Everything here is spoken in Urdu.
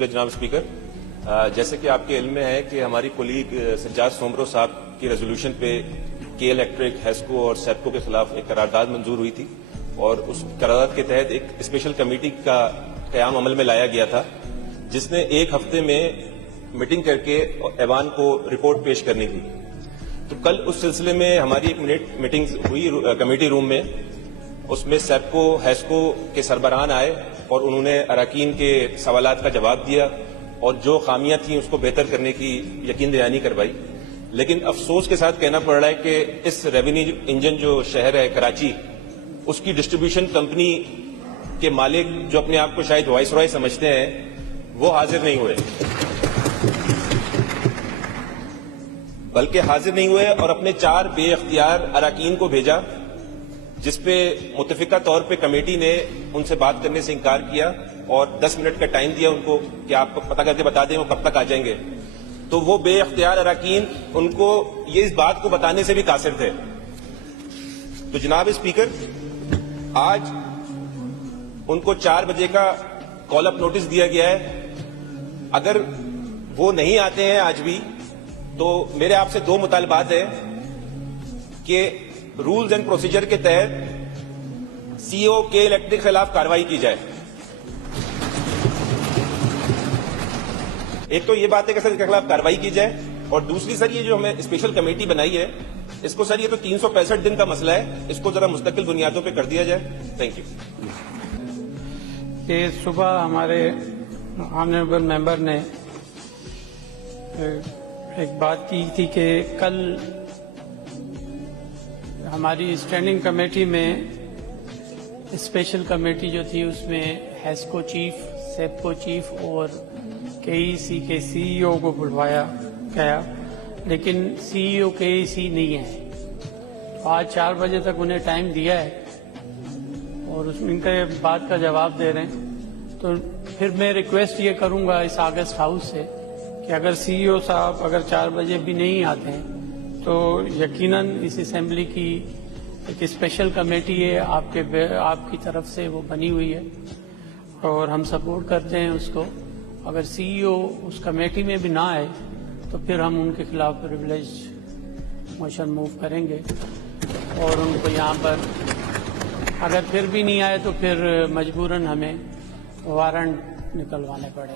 شکریہ جناب اسپیکر. جیسے کہ آپ کے علم میں ہے کہ ہماری کولیگ سجاد سومرو صاحب کی ریزولوشن پہ کے الیکٹرک، ہیسکو اور سیپکو کے خلاف ایک قرارداد منظور ہوئی تھی اور اس قرارداد کے تحت ایک اسپیشل کمیٹی کا قیام عمل میں لایا گیا تھا جس نے ایک ہفتے میں میٹنگ کر کے ایوان کو رپورٹ پیش کرنی تھی. تو کل اس سلسلے میں ہماری ایک میٹنگ ہوئی کمیٹی روم میں. اس میں سیپکو، ہیسکو کے سربراہان آئے اور انہوں نے اراکین کے سوالات کا جواب دیا اور جو خامیاں تھیں اس کو بہتر کرنے کی یقین دہانی کروائی. لیکن افسوس کے ساتھ کہنا پڑ رہا ہے کہ اس ریونیو انجن جو شہر ہے کراچی، اس کی ڈسٹریبیوشن کمپنی کے مالک جو اپنے آپ کو شاید وائس رائے سمجھتے ہیں وہ حاضر نہیں ہوئے، بلکہ حاضر نہیں ہوئے اور اپنے 4 بے اختیار اراکین کو بھیجا، جس پہ متفقہ طور پہ کمیٹی نے ان سے بات کرنے سے انکار کیا اور 10 منٹ کا ٹائم دیا ان کو کہ آپ پتہ کر کے بتا دیں وہ کب تک آ جائیں گے. تو وہ بے اختیار اراکین ان کو یہ اس بات کو بتانے سے بھی قاصر تھے. تو جناب اسپیکر، آج ان کو 4 بجے کا کال اپ نوٹس دیا گیا ہے. اگر وہ نہیں آتے ہیں آج بھی تو میرے آپ سے 2 مطالبات ہیں کہ رولز اینڈ پروسیجر کے تحت سی او کے الیکٹرک کے خلاف کارروائی کی جائے. ایک تو یہ بات ہے کہ سر اس کے خلاف کارروائی کی جائے، اور دوسری سر یہ جو ہمیں اسپیشل کمیٹی بنائی ہے اس کو سر یہ تو 365 دن کا مسئلہ ہے، اس کو ذرا مستقل بنیادوں پہ کر دیا جائے. Thank you. یہ صبح ہمارے آنریبل ممبر نے ایک بات کی تھی کہ کل ہماری اسٹینڈنگ کمیٹی میں اسپیشل کمیٹی جو تھی اس میں ہیسکو چیف، سیپکو چیف اور کے ای سی کے سی ای او کو بلوایا گیا، لیکن سی ای او کے ای سی نہیں ہے. تو آج 4 بجے تک انہیں ٹائم دیا ہے اور ان کے بات کا جواب دے رہے ہیں. تو پھر میں ریکویسٹ یہ کروں گا اس آگسٹ ہاؤس سے کہ اگر سی ای او صاحب اگر 4 بجے بھی نہیں آتے ہیں تو یقیناً اس اسمبلی کی ایک اسپیشل کمیٹی ہے آپ کی طرف سے وہ بنی ہوئی ہے اور ہم سپورٹ کرتے ہیں اس کو. اگر سی ای او اس کمیٹی میں بھی نہ آئے تو پھر ہم ان کے خلاف پریویلیج موشن موو کریں گے اور ان کو یہاں پر اگر پھر بھی نہیں آئے تو پھر مجبوراً ہمیں وارنٹ نکلوانے پڑے.